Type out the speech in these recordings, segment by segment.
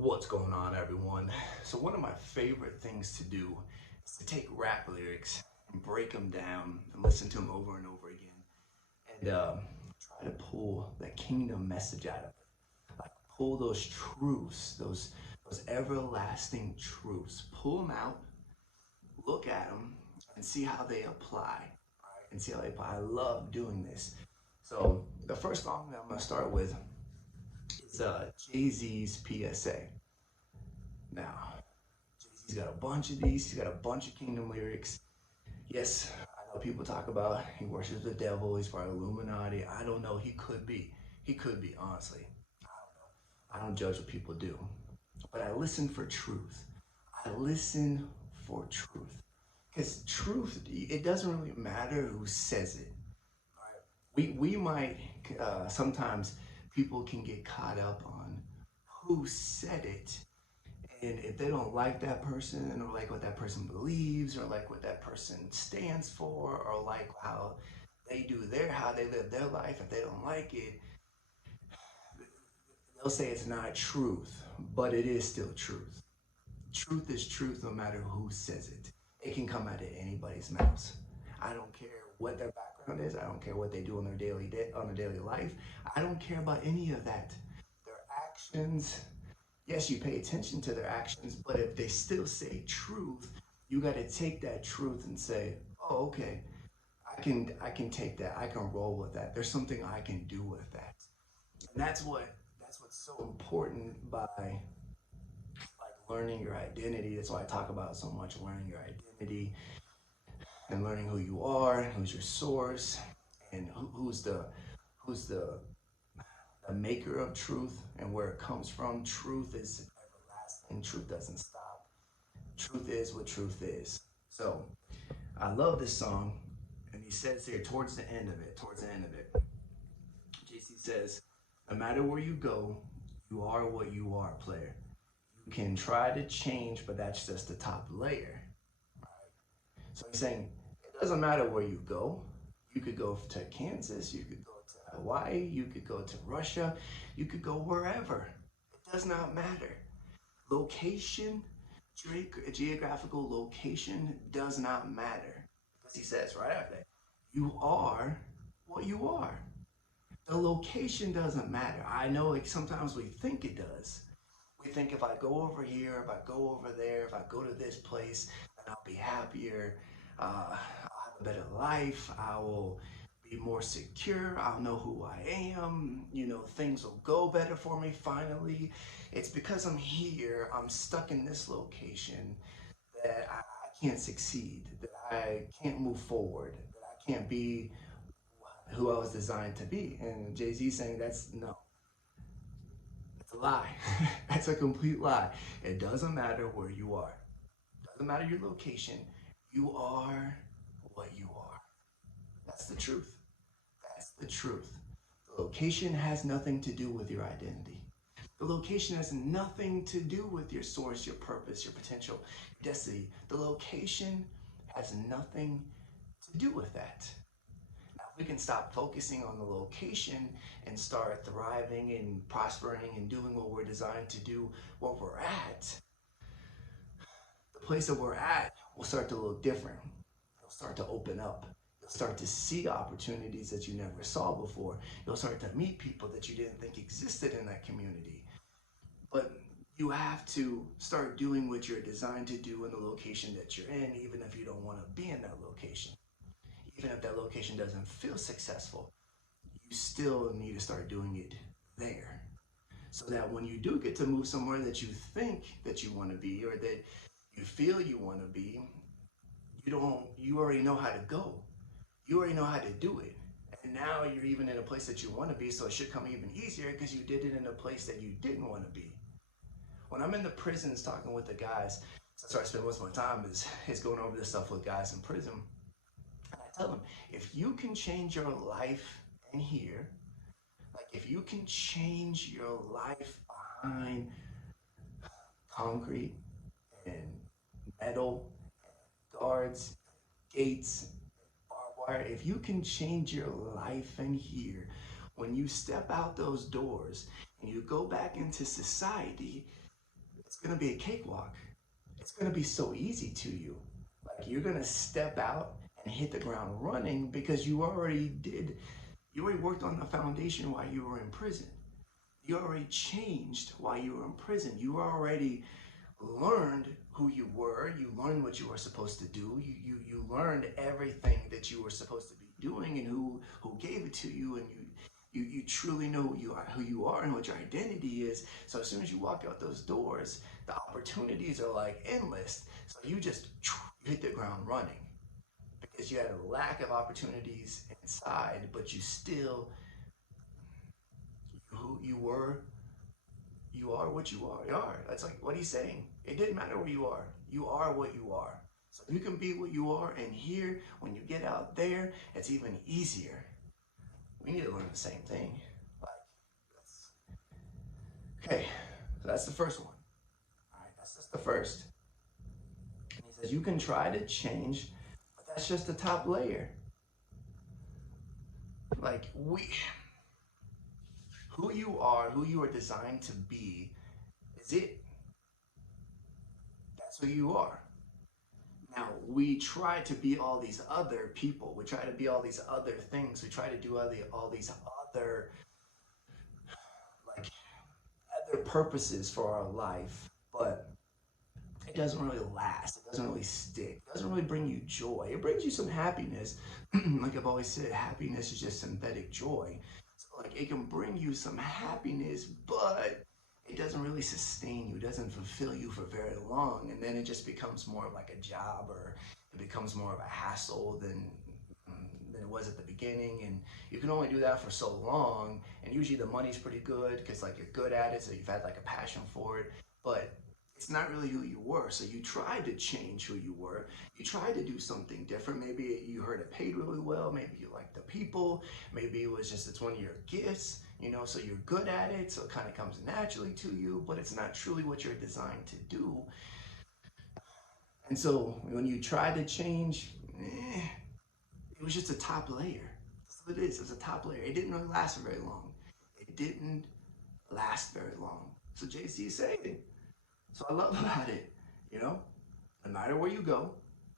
What's going on, everyone? So one of my favorite things to do is to take rap lyrics and break them down and listen to them over and over again and try to pull the kingdom message out of it. Like pull those truths, those everlasting truths, pull them out, look at them, and see how they apply. Right? And see how they apply. I love doing this. So the first song that I'm gonna start with is Jay-Z's PSA. Now, Jay-Z's got a bunch of these. He's got a bunch of Kingdom lyrics. Yes, I know people talk about he worships the devil. He's part of Illuminati. I don't know. He could be. He could be, honestly. I don't know. I don't judge what people do. But I listen for truth. I listen for truth. Because truth, it doesn't really matter who says it. Right? We might, sometimes people can get caught up on who said it, and if they don't like that person or like what that person believes or like what that person stands for or like how they live their life, if they don't like it, they'll say it's not truth, but it is still truth. Truth is truth no matter who says it. It can come out of anybody's mouth. I don't care what their background is. I don't care what they do on their daily life. I don't care about any of that. Their actions, yes, you pay attention to their actions, but if they still say truth, you got to take that truth and say, "Oh, okay, I can take that. I can roll with that. There's something I can do with that." And that's what's so important by learning your identity. That's why I talk about so much learning your identity and learning who you are, who's your source, and who's the maker of truth and where it comes from. Truth is everlasting. Truth doesn't stop. Truth is what truth is. So I love this song, and he says here towards the end of it, JC says, "No matter where you go, you are what you are, player. You can try to change, but that's just the top layer." So he's saying it doesn't matter where you go. You could go to Kansas, you could go to Hawaii, you could go to Russia, you could go wherever. It does not matter. Location, geographical location does not matter. Because he says right after that, you are what you are. The location doesn't matter. I know sometimes we think it does. We think if I go over here, if I go over there, if I go to this place, then I'll be happier. I'll have a better life. I will be more secure. I'll know who I am. Things will go better for me finally. It's because I'm here, I'm stuck in this location that I can't succeed, that I can't move forward, that I can't be who I was designed to be. And Jay Z saying that's no, it's a lie. That's a complete lie. It doesn't matter where you are. It doesn't matter your location. You are what you are. That's the truth. That's the truth. The location has nothing to do with your identity. The location has nothing to do with your source, your purpose, your potential, your destiny. The location has nothing to do with that. Now, if we can stop focusing on the location and start thriving and prospering and doing what we're designed to do, where we're at, the place that we're at will start to look different. It'll start to open up. You'll start to see opportunities that you never saw before. You'll start to meet people that you didn't think existed in that community. But you have to start doing what you're designed to do in the location that you're in, even if you don't want to be in that location. Even if that location doesn't feel successful, you still need to start doing it there. So that when you do get to move somewhere that you think that you want to be or that you feel you want to be, you already know how to go. You already know how to do it. And now you're even in a place that you want to be, so it should come even easier because you did it in a place that you didn't want to be. When I'm in the prisons talking with the guys, that's where I spend most of my time is going over this stuff with guys in prison. And I tell them, if you can change your life in here, like if you can change your life behind concrete and metal, guards, gates, barbed wire, if you can change your life in here, when you step out those doors and you go back into society, it's going to be a cakewalk. It's going to be so easy to you. Like you're going to step out and hit the ground running because you already worked on the foundation while you were in prison. You already changed while you were in prison. You already learned who you were. You learned what you were supposed to do. You learned everything that you were supposed to be doing and who gave it to you, and you truly know who you are and what your identity is. So as soon as you walk out those doors, the opportunities are like endless. So you just hit the ground running because you had a lack of opportunities inside, but you still who you were. You are what you are. You are. That's like what he's saying. It didn't matter where you are. You are what you are. So you can be what you are, and here, when you get out there, it's even easier. We need to learn the same thing. Like, okay, so that's the first one. All right, that's just the first. And he says you can try to change, but that's just the top layer. Like who you are designed to be, is it. That's who you are. Now, we try to be all these other people. We try to be all these other things. We try to do all these other, like, other purposes for our life, but it doesn't really last. It doesn't really stick. It doesn't really bring you joy. It brings you some happiness. Like I've always said, happiness is just synthetic joy. So, like, it can bring you some happiness, but it doesn't really sustain you. It doesn't fulfill you for very long. And then it just becomes more of like a job, or it becomes more of a hassle than it was at the beginning. And you can only do that for so long. And usually the money's pretty good because like you're good at it. So you've had like a passion for it, but it's not really who you were. So you tried to change who you were. You tried to do something different. Maybe you heard it paid really well. Maybe you liked the people. Maybe it was just, it's one of your gifts, so you're good at it. So it kind of comes naturally to you, but it's not truly what you're designed to do. And so when you tried to change, it was just a top layer. That's what it is. It was a top layer. It didn't really last for very long. It didn't last very long. So JC is saying, so I love about it, no matter where you go,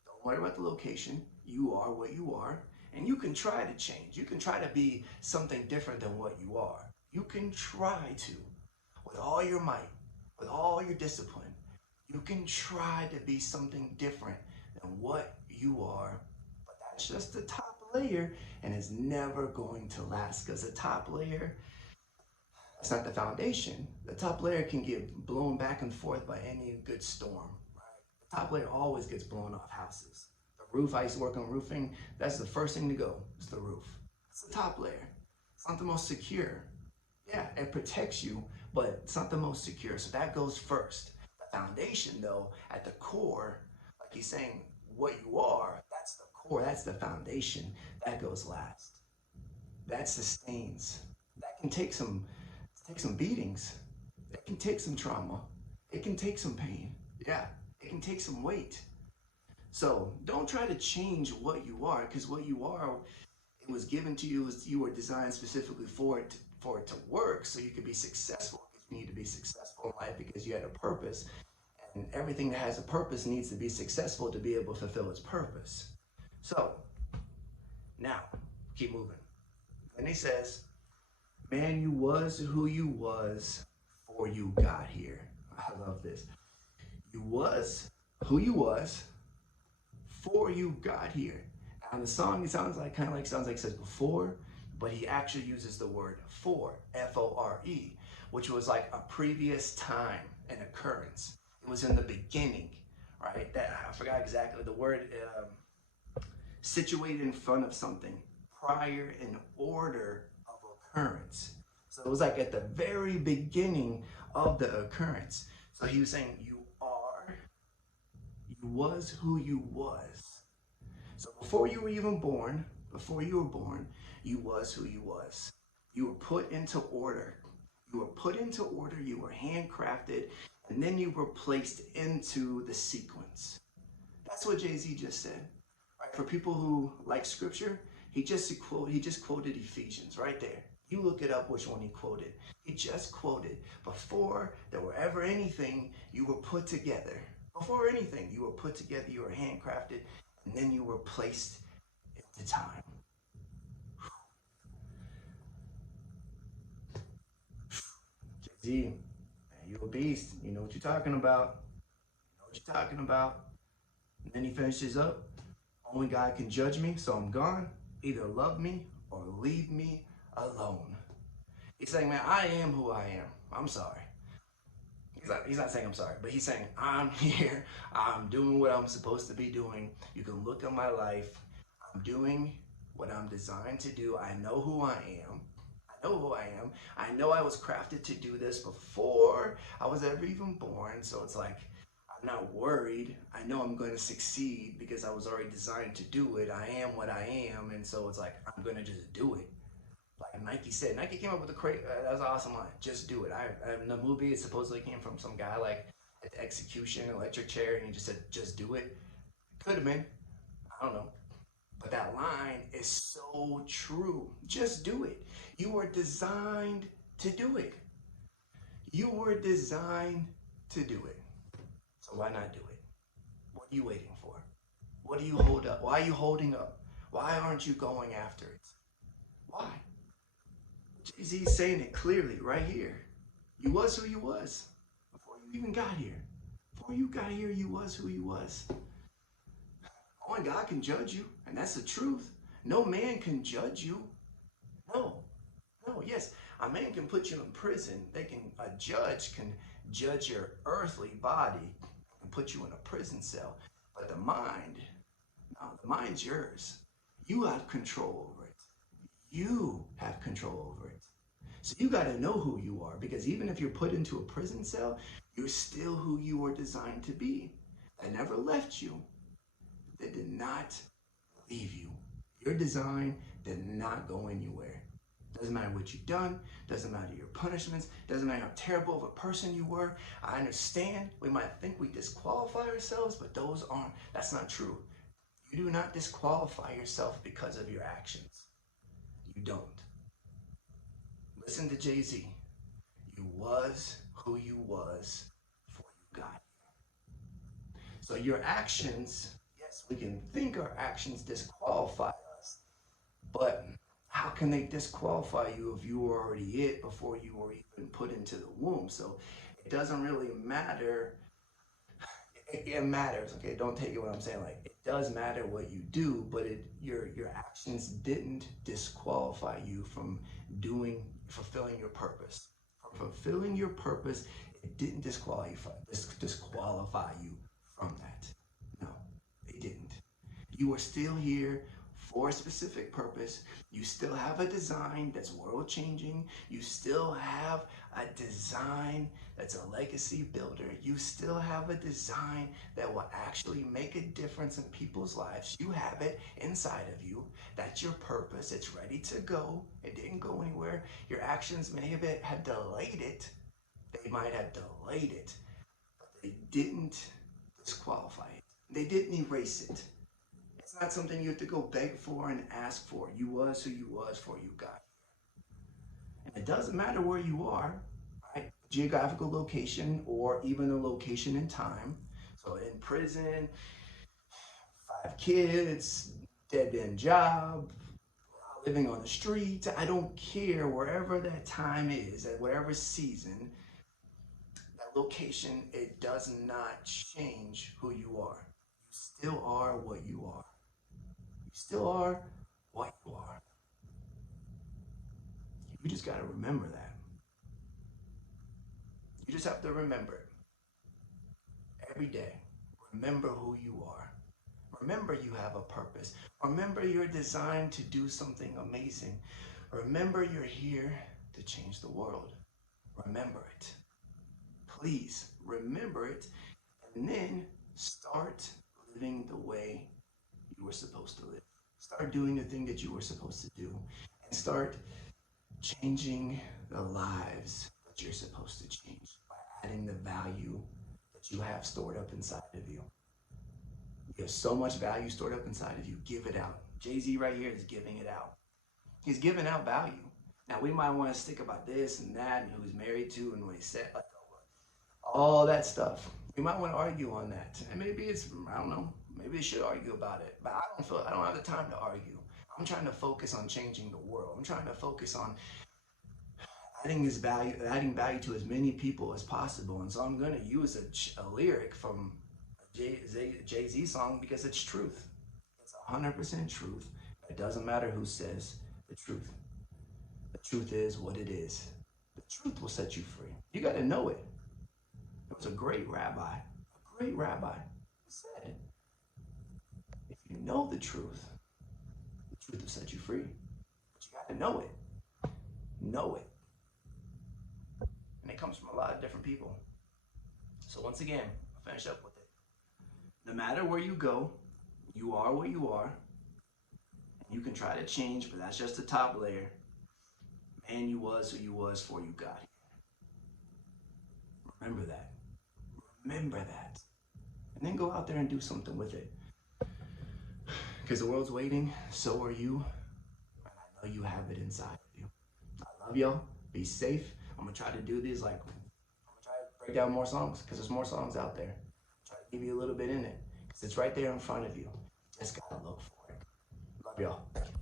don't worry about the location. You are what you are, and you can try to change. You can try to be something different than what you are. You can try to, with all your might, with all your discipline, you can try to be something different than what you are, but that's just the top layer, and it's never going to last because the top layer, that's not the foundation. The top layer can get blown back and forth by any good storm, right? The top layer always gets blown off houses. The roof, I used to work on roofing, that's the first thing to go, is the roof. It's the top layer. It's not the most secure. Yeah, it protects you, but it's not the most secure, so that goes first. The foundation, though, at the core, like he's saying, what you are, that's the core, that's the foundation. That goes last. That sustains. That can take some beatings. It can take some trauma. It can take some pain. Yeah, it can take some weight. So don't try to change what you are, because what you are, it was given to you, you were designed specifically for it to work, so you could be successful. Because you need to be successful in life because you had a purpose, and everything that has a purpose needs to be successful to be able to fulfill its purpose. So now keep moving. And he says, man, you was who you was before you got here. I love this. You was who you was before you got here. Now the song, it sounds like it says before, but he actually uses the word for, F-O-R-E, which was like a previous time, an occurrence. It was in the beginning, right? That I forgot exactly the word, situated in front of something, prior in order of occurrence. So it was like at the very beginning of the occurrence. So he was saying, you was who you was. So before you were even born, you was who you was. You were put into order. You were handcrafted, and then you were placed into the sequence. That's what Jay-Z just said. Right? For people who like scripture, he just quoted Ephesians right there. You look it up which one he quoted. He just quoted, before there were ever anything, you were put together. Before anything, you were put together, you were handcrafted, and then you were placed into time. Jay-Z, man, you a beast. You know what you're talking about. You know what you're talking about. And then he finishes up. Only God can judge me, so I'm gone. Either love me or leave me alone. He's saying, man, I am who I am. I'm sorry. He's not saying I'm sorry, but he's saying I'm here. I'm doing what I'm supposed to be doing. You can look at my life. I'm doing what I'm designed to do. I know who I am. I know who I am. I know I was crafted to do this before I was ever even born. So it's like, I'm not worried. I know I'm going to succeed because I was already designed to do it. I am what I am. And so it's like, I'm going to just do it. Like Nike said, Nike came up with a great, that was an awesome line. Just do it. The movie, it supposedly came from some guy like at the execution, electric chair, and he just said, just do it. Could have been. I don't know. But that line is so true. Just do it. You were designed to do it. You were designed to do it. So why not do it? What are you waiting for? What do you hold up? Why are you holding up? Why aren't you going after it? Why? Jay-Z's saying it clearly right here. You was who you was before you even got here. Before you got here, you was who you was. Only God can judge you, and that's the truth. No man can judge you. No. No, yes, a man can put you in prison. A judge can judge your earthly body and put you in a prison cell. But the mind, no, the mind's yours. You have control over it. You have control over it. So you got to know who you are, because even if you're put into a prison cell, you're still who you were designed to be. That never left you. That did not leave you. Your design did not go anywhere. Doesn't matter what you've done. Doesn't matter your punishments. Doesn't matter how terrible of a person you were. I understand we might think we disqualify ourselves, but that's not true. You do not disqualify yourself because of your actions. You don't. Listen to Jay-Z. You was who you was before you got here. So your actions, yes, we can think our actions disqualify us, but how can they disqualify you if you were already it before you were even put into the womb? So it doesn't really matter. It matters, okay? Don't take it what I'm saying. Like, it does matter what you do, but your actions didn't disqualify you from fulfilling your purpose. From fulfilling your purpose, it didn't disqualify you from that. No, it didn't. You are still here for a specific purpose. You still have a design that's world changing. You still have a design that's a legacy builder. You still have a design that will actually make a difference in people's lives. You have it inside of you. That's your purpose. It's ready to go. It didn't go anywhere. Your actions may have delayed it. They might have delayed it, but they didn't disqualify it. They didn't erase it. It's not something you have to go beg for and ask for. You was who you was before you got here. And it doesn't matter where you are, right? Geographical location or even a location in time. So in prison, 5 kids, dead-end job, living on the streets. I don't care wherever that time is, at whatever season, that location, it does not change who you are. You still are what you are. You still are what you are. You just got to remember that. You just have to remember it. Every day, remember who you are. Remember you have a purpose. Remember you're designed to do something amazing. Remember you're here to change the world. Remember it. Please remember it, and then start living the way you were supposed to live. Start doing the thing that you were supposed to do, and start changing the lives that you're supposed to change by adding the value that you have stored up inside of you. You have so much value stored up inside of you. Give it out. Jay-Z right here is giving it out. He's giving out value. Now we might want to stick about this and that and who he's married to and what he said, like all that stuff. We might want to argue on that. And maybe it's, I don't know, maybe we should argue about it. But I don't have the time to argue. I'm trying to focus on changing the world. I'm trying to focus on adding value to as many people as possible. And so I'm going to use a lyric from a Jay-Z song because it's truth. It's 100% truth. It doesn't matter who says the truth. The truth is what it is. The truth will set you free. You got to know it. There was a great rabbi who said, if you know the truth will set you free. But you got to know it. Know it. And it comes from a lot of different people. So once again, I'll finish up with it. No matter where you go, you are where you are. And you can try to change, but that's just the top layer. Man, you was who you was before you got here. Remember that. Remember that. And then go out there and do something with it. Because the world's waiting, so are you. And I know you have it inside of you. I love y'all. Be safe. I'm going to try to do these, I'm going to try to break down more songs, because there's more songs out there. Try to give you a little bit in it, because it's right there in front of you. You just got to look for it. Love y'all.